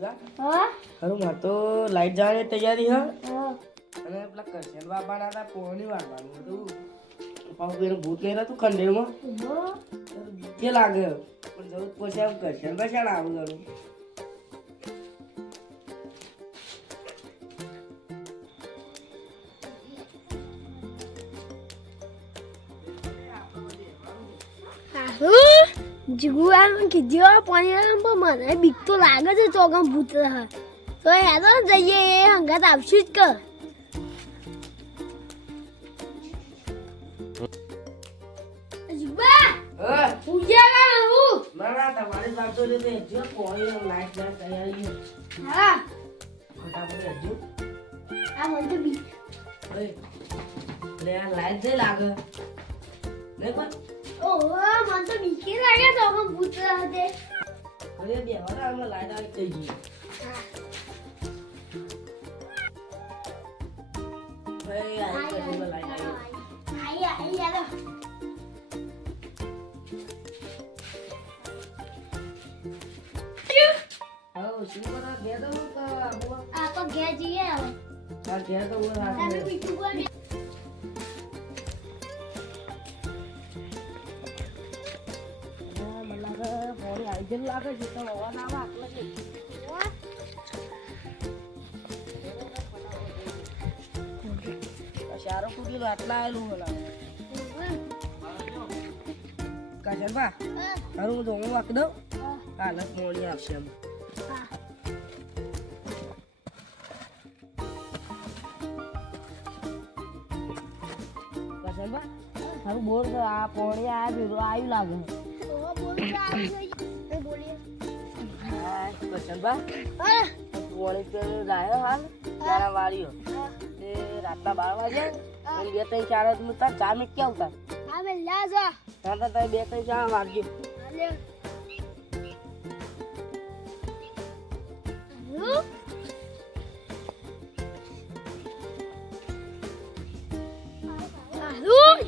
હા હારું માર તો લાઈટ જવાની તૈયારી હા હા અને પેલા કરશન બાપાના હતા પોણી વાળવાનું હતું પાછું પેલું ભૂત નહીં રહેતું ખંડેરમાં બીકે લાગે પણ જવું પછી આમ કરશન બચાડ આવું કરું જીગુઆ કીધું પાણી પણ મને બીક તો લાગે છે ચોગમ ભૂત રહે તો હેલો જઈએ એ હંગાત આવશું જ કર જીગુઆ હા પૂજા હું ના તમારી વાત તો લેતે જો પોણી લાઈટ ના તૈયારી હા ફટાફટ હજુ આ મને તો બીક લે આ લાઈટ જઈ લાગે નહીં પણ ઓહો મને તો બીક લાગે ચોગમ ભૂત રહે તે હવે બે વાર આમાં લાઈટ આવી થઈ ગઈ ભાઈ આ પછી લાઈટ આવી આઈ યાર હા શું કરો ઘેર તો હું આબુ આ તો ઘેર જઈએ હવે આ ઘેર તો હું તમે રાખે બીજું બોલ મને લાગે પોણી આવી ગયેલું લાગે છે તો હવા ના આવે આટલે જ સારો કુટીલો આટલા આવેલું મને કાજલ બા તારું હું ધોવું વાકી દઉં હાલત મોડી આવશે એમ કાજલ બા તારું બોર આ પોણી આવ્યું લાગે હા કાજલ બા પોણી પેલું લાયો હાલ તારા વાળીઓ તે રાતના 12 વાગે અને 2-3 4 હું તાર ચા મેં ક્યાં ઉતાર અમે લા જા ત્યાં તો તારે 2-3 ચા વાગજો આલે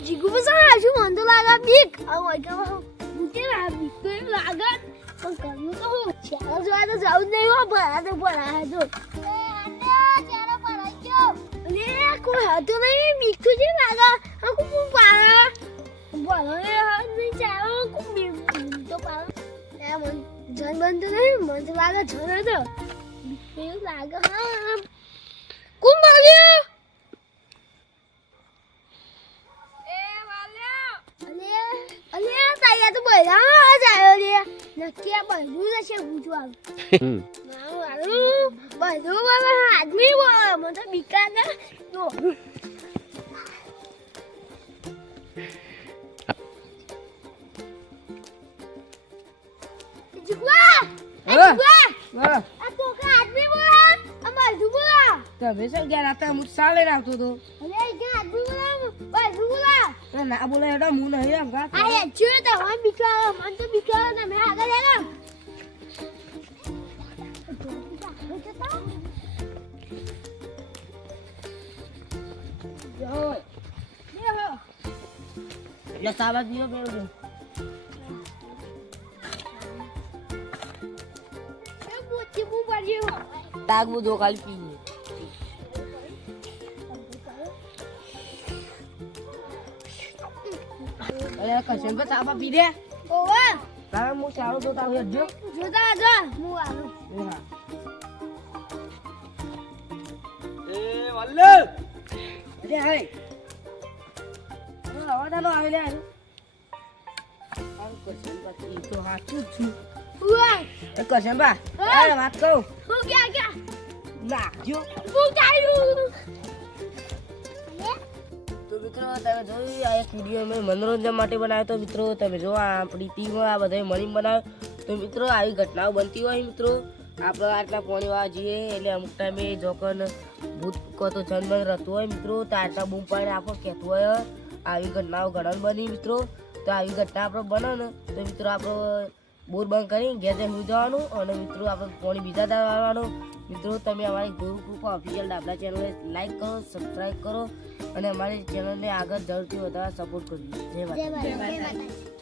જીગુ બસા આજુ મંદો લાગા બીક આ વાગા મુકે ના બીક તો એમ લાગત પણ કરનું તો હું ચાલો જોવા તો જાવ નહીં હો ભરા તો ભરા જો ચાલો ભરાઈ ગયો લે કોઈ હતો નહીં બીક તો જે લાગા આ કું પારા ભરા નહીં ચાલો કું બીક તો પારા એ મન જન બંધ નહીં મન તો લાગે જન તો બીક લાગે હા કું માર્યો તાયા તો બધા જ આવ્યો રે નક્કી આ બધું જ છે પૂછવા બધું બાબા આદમી બોલે મને તો બીકા ને તો જીગવા આ તો કા આદમી બોલે આ બધું બોલે તમે શું ગયા રાતે હું સાલે રાખતો તો અરે કે આદમી બોલે બધું બોલે ના બોલે એડા હું નહીં એમ કા આ હે જો તો હું બીકા મન તો બીકા ને મે આગળ જરા જોય લે સાબત દીયો બેવ એ મોટી બુ પડ્યો તાગ મુ દો ખાલી પી અરે કશન પર સાબા પી દે ઓવા તારે હું ચાલો તો તાર હેડજો જોતા જો હું આલું એ વલ્લભ અરે હાય રવાડાનો આવે લે આ કશન પર તો હાચું છું ઉવા એ કશન બા અરે વાત કહું હું ક્યાં નાખજો હું કાયું તો મિત્રો તમે જોયું આ એક વિડીયો મેં મનોરંજન માટે બનાવ્યો તો મિત્રો તમે જો આ આપણી ટીમ આ બધાએ મળીને બનાવ્યો તો મિત્રો આવી ઘટનાઓ બનતી હોય મિત્રો આપણે આટલા પોણીવાળા જઈએ એટલે અમુક ટાઈમે જોકન ભૂત કહો તો જન્મ રહેતું હોય મિત્રો તો આટલા બૂમ પાડીને આપણે કહેતું હોય આવી ઘટનાઓ ઘણા બની મિત્રો તો આવી ઘટના આપણે બને ને તો મિત્રો આપણે બોર બંધ કરી ઘેર જઈને સુઈ જવાનું અને મિત્રો આપણે પોણી બીજા દાળ વાળવાનું મિત્રો તમે અમારી ગુરુ કૃપા ઓફિશિયલ ડાબલા ચેનલને લાઈક કરો સબસ્ક્રાઈબ કરો અને અમારી ચેનલને આગળ જરૂરથી વધારે સપોર્ટ કરજો જય માતા.